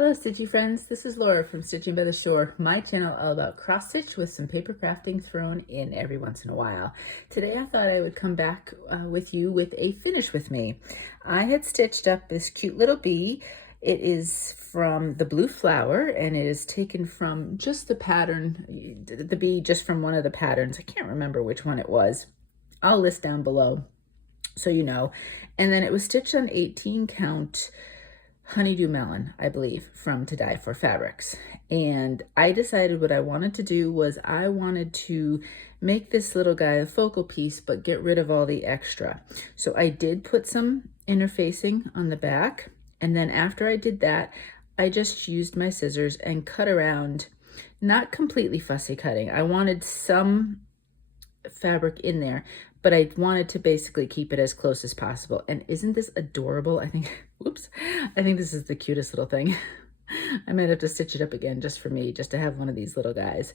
Hello Stitchy friends, this is Laura from Stitching by the Shore, my channel all about cross stitch with some paper crafting thrown in every once in a while. Today I thought I would come back with you with a finish with me. I had stitched up this cute little bee. It is from the blue flower and it is taken from just the pattern, the bee just from one of the patterns. I can't remember which one it was. I'll list down below so you know. And then it was stitched on 18 count Honeydew Melon, I believe, from To Dye For Fabrics. And I decided what I wanted to do was I wanted to make this little guy a focal piece, but get rid of all the extra. So I did put some interfacing on the back. And then after I did that, I just used my scissors and cut around, not completely fussy cutting. I wanted some fabric in there, but I wanted to basically keep it as close as possible. And isn't this adorable? I think, whoops, I think this is the cutest little thing. I might have to stitch it up again just for me, just to have one of these little guys.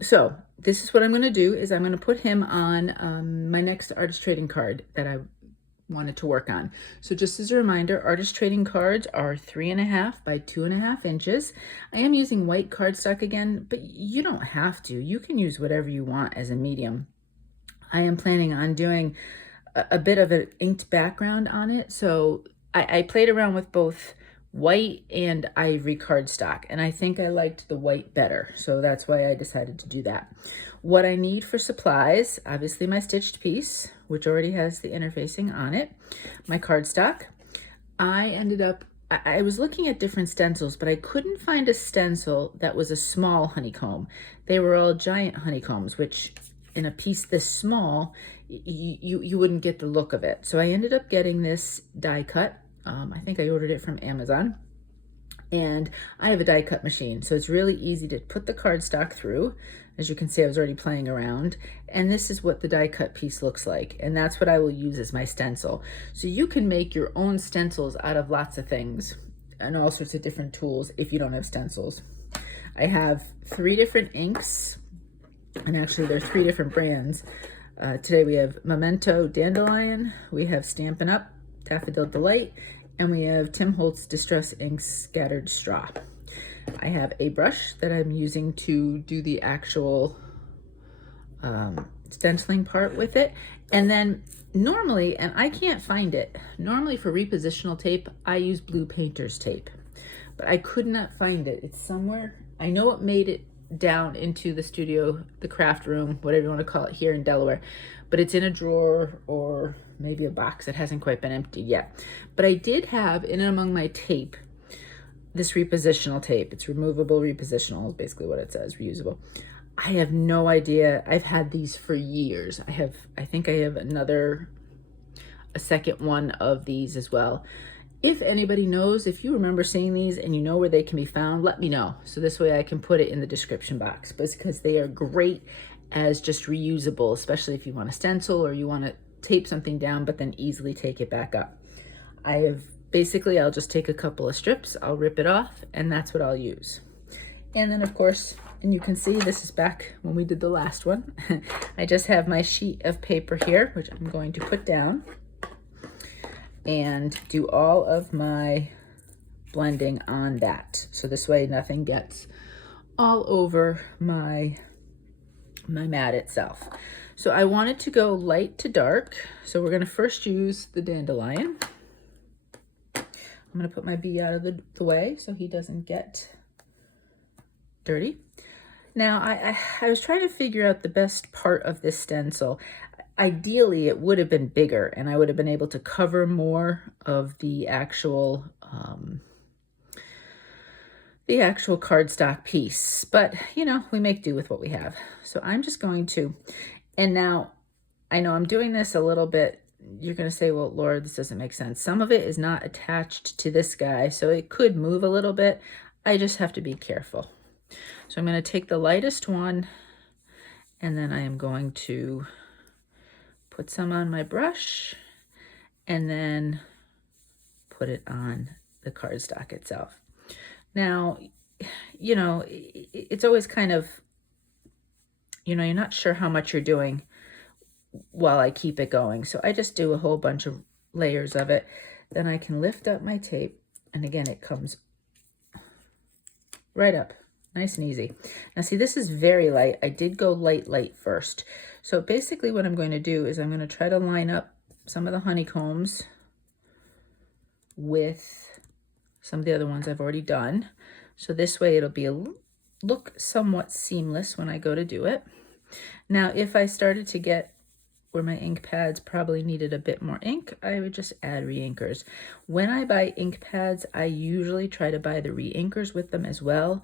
So this is what I'm going to do is I'm going to put him on my next artist trading card that I wanted to work on. So just as a reminder, artist trading cards are 3.5 by 2.5 inches. I am using white cardstock again, but you don't have to. You can use whatever you want as a medium. I am planning on doing a bit of an inked background on it. So I played around with both white and ivory cardstock, and I think I liked the white better. So that's why I decided to do that. What I need for supplies, obviously my stitched piece, which already has the interfacing on it, my cardstock. I was looking at different stencils, but I couldn't find a stencil that was a small honeycomb. They were all giant honeycombs, which in a piece this small, you wouldn't get the look of it. So I ended up getting this die cut. I think I ordered it from Amazon. And I have a die cut machine, so it's really easy to put the cardstock through. As you can see, I was already playing around. And this is what the die cut piece looks like. And that's what I will use as my stencil. So you can make your own stencils out of lots of things and all sorts of different tools if you don't have stencils. I have 3 different inks. And actually there are 3 different brands. Today we have Memento Dandelion, we have Stampin' Up, Daffodil Delight, and we have Tim Holtz Distress Inks Scattered Straw. I have a brush that I'm using to do the actual stenciling part with it. And then normally, and I can't find it, normally for repositional tape, I use blue painter's tape. But I could not find it. It's somewhere. I know it made it down into the studio, the craft room, whatever you want to call it, here in Delaware, but it's in a drawer or maybe a box that hasn't quite been emptied yet. But I did have in and among my tape this repositional tape. It's removable repositional is basically what it says, reusable. I have no idea. I've had these for years. I think I have a second one of these as well. If anybody knows, if you remember seeing these and you know where they can be found, let me know. So this way I can put it in the description box, because they are great as just reusable, especially if you want to stencil or you want to tape something down, but then easily take it back up. I'll just take a couple of strips, I'll rip it off, and that's what I'll use. And then of course, and you can see this is back when we did the last one. I just have my sheet of paper here, which I'm going to put down and do all of my blending on that. So this way nothing gets all over my mat itself. So I wanted to go light to dark. So we're gonna first use the dandelion. I'm gonna put my bee out of the way so he doesn't get dirty. Now I was trying to figure out the best part of this stencil. Ideally, it would have been bigger and I would have been able to cover more of the actual cardstock piece. But, you know, we make do with what we have. So I'm just going to, and now I know I'm doing this a little bit. You're going to say, well, Laura, this doesn't make sense. Some of it is not attached to this guy, so it could move a little bit. I just have to be careful. So I'm going to take the lightest one and then I am going to put some on my brush and then put it on the cardstock itself. Now, you know, it's always kind of, you know, you're not sure how much you're doing while I keep it going. So I just do a whole bunch of layers of it. Then I can lift up my tape. And again, it comes right up, nice and easy. Now see, this is very light. I did go light first. So basically what I'm going to do is I'm going to try to line up some of the honeycombs with some of the other ones I've already done. So this way it'll be look somewhat seamless when I go to do it. Now, if I started to get where my ink pads probably needed a bit more ink, I would just add re-inkers. When I buy ink pads, I usually try to buy the re-inkers with them as well,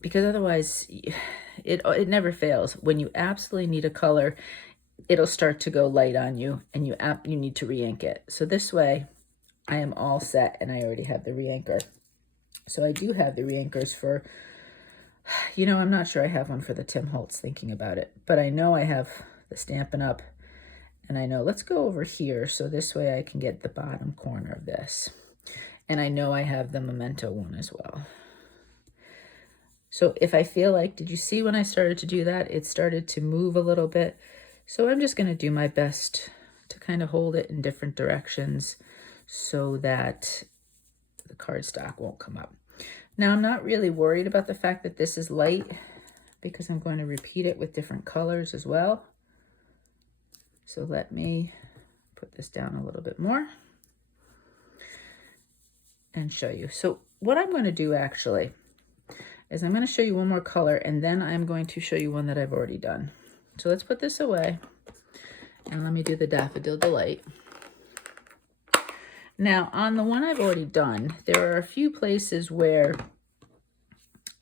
because otherwise it never fails. When you absolutely need a color, it'll start to go light on you, and you need to re-ink it. So this way I am all set, and I already have the re-inker. So I do have the re-inkers for, you know, I'm not sure I have one for the Tim Holtz, thinking about it, but I know I have the Stampin' Up, and I know, let's go over here so this way I can get the bottom corner of this. And I know I have the Memento one as well. So if I feel like, did you see when I started to do that, it started to move a little bit. So I'm just gonna do my best to kind of hold it in different directions so that the cardstock won't come up. Now I'm not really worried about the fact that this is light, because I'm going to repeat it with different colors as well. So let me put this down a little bit more and show you. So what I'm going to do actually is I'm going to show you one more color, and then I'm going to show you one that I've already done. So let's put this away, and let me do the Daffodil Delight. Now on the one I've already done, there are a few places where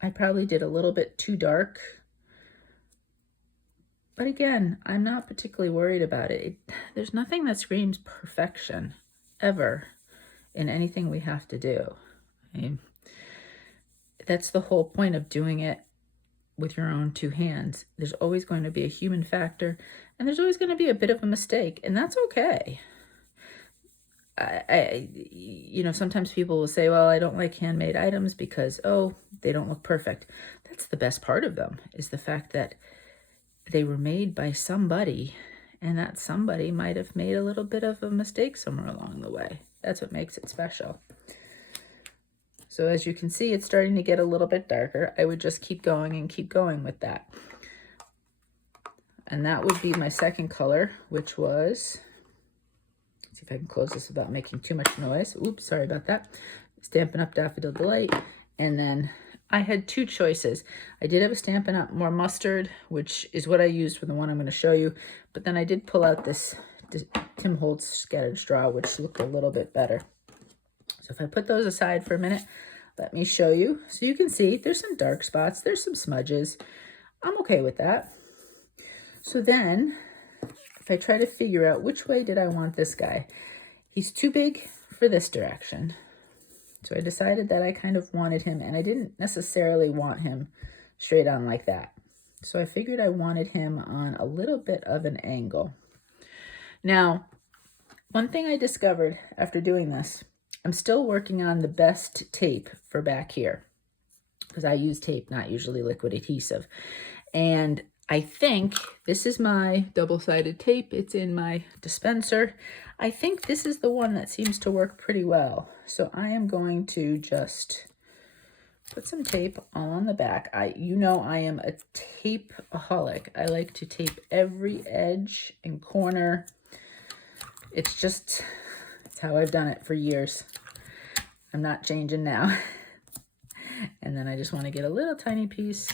I probably did a little bit too dark. But again, I'm not particularly worried about it. There's nothing that screams perfection, ever, in anything we have to do. I mean, that's the whole point of doing it with your own two hands. There's always going to be a human factor, and there's always going to be a bit of a mistake, and that's okay. You know, sometimes people will say, well, I don't like handmade items because, oh, they don't look perfect. That's the best part of them, is the fact that they were made by somebody, and that somebody might have made a little bit of a mistake somewhere along the way. That's what makes it special. So as you can see, it's starting to get a little bit darker. I would just keep going and keep going with that. And that would be my second color, which was, let's see if I can close this without making too much noise. Oops, sorry about that. Stampin' Up! Daffodil Delight. And then I had two choices. I did have a Stampin' Up! More Mustard, which is what I used for the one I'm going to show you. But then I did pull out this Tim Holtz Scattered Straw, which looked a little bit better. So if I put those aside for a minute, let me show you. So you can see there's some dark spots, there's some smudges. I'm okay with that. So then, if I try to figure out which way did I want this guy, he's too big for this direction. So I decided that I kind of wanted him, and I didn't necessarily want him straight on like that. So I figured I wanted him on a little bit of an angle. Now, one thing I discovered after doing this, I'm still working on the best tape for back here, because I use tape, not usually liquid adhesive. And I think this is my double-sided tape. It's in my dispenser. I think this is the one that seems to work pretty well. So I am going to just put some tape all on the back. You know I am a tape-aholic. I like to tape every edge and corner. It's how I've done it for years. I'm not changing now. And then I just want to get a little tiny piece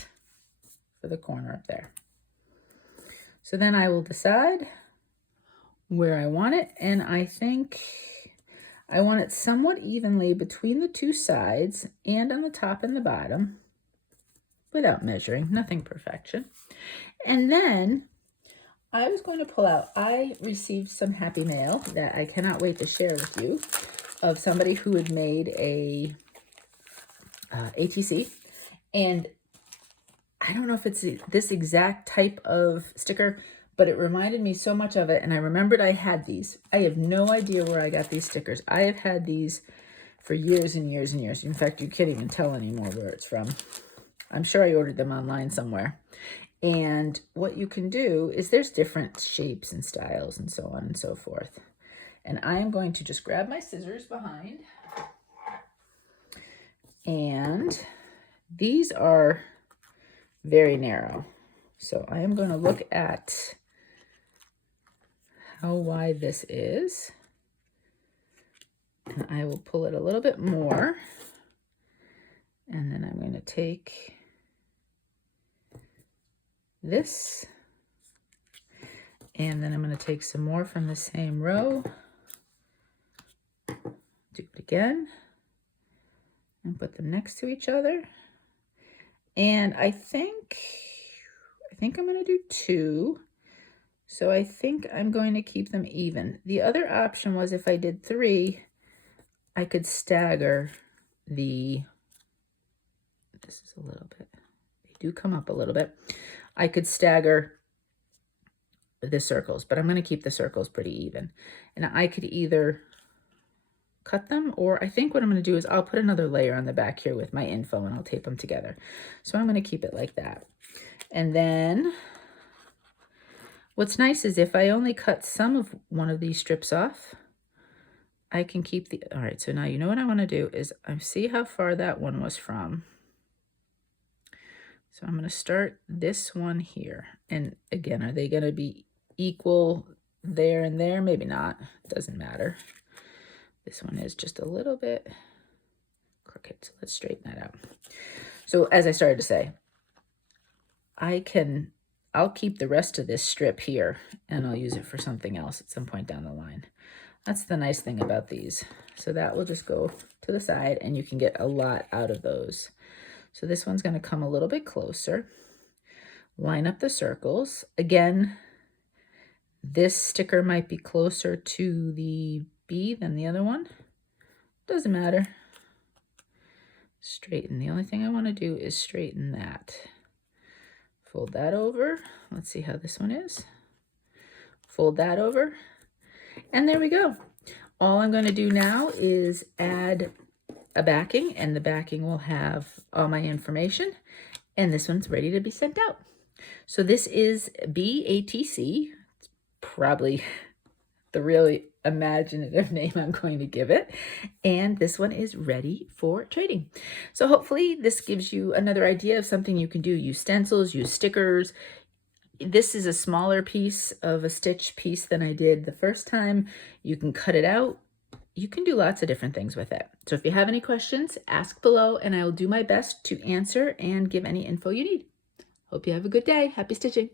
for the corner up there. So then I will decide where I want it, and I think I want it somewhat evenly between the two sides and on the top and the bottom, without measuring, nothing perfection. And then I was going to pull out, I received some happy mail that I cannot wait to share with you, of somebody who had made a ATC, and I don't know if it's this exact type of sticker, but it reminded me so much of it, and I remembered I had these. I have no idea where I got these stickers. I have had these for years and years and years. In fact, you can't even tell anymore where it's from. I'm sure I ordered them online somewhere. And what you can do is there's different shapes and styles and so on and so forth. And I am going to just grab my scissors behind and these are very narrow. So I am going to look at how wide this is. And I will pull it a little bit more. And then I'm going to take this. And then I'm going to take some more from the same row. Do it again. And put them next to each other. And I think I'm going to do 2. So I think I'm going to keep them even. The other option was if I did 3, I could stagger this is a little bit, they do come up a little bit. I could stagger the circles, but I'm going to keep the circles pretty even. And I could either cut them, or I think what I'm going to do is I'll put another layer on the back here with my info and I'll tape them together. So I'm going to keep it like that. And then what's nice is if I only cut some of one of these strips off, I can keep the, all right, so now you know what I want to do is I see how far that one was from. So I'm going to start this one here. And again, are they going to be equal there and there? Maybe not, doesn't matter. This one is just a little bit crooked, so let's straighten that out. So as I started to say, I'll keep the rest of this strip here and I'll use it for something else at some point down the line. That's the nice thing about these. So that will just go to the side and you can get a lot out of those. So this one's going to come a little bit closer. Line up the circles. Again, this sticker might be closer to the B than the other one. Doesn't matter. Straighten. The only thing I want to do is straighten that. Fold that over. Let's see how this one is. Fold that over. And there we go. All I'm going to do now is add a backing, and the backing will have all my information. And this one's ready to be sent out. So this is ATC. It's probably the really imaginative name I'm going to give it. And this one is ready for trading. So hopefully this gives you another idea of something you can do. Use stencils, use stickers. This is a smaller piece of a stitch piece than I did the first time. You can cut it out. You can do lots of different things with it. So if you have any questions, ask below and I will do my best to answer and give any info you need. Hope you have a good day. Happy stitching.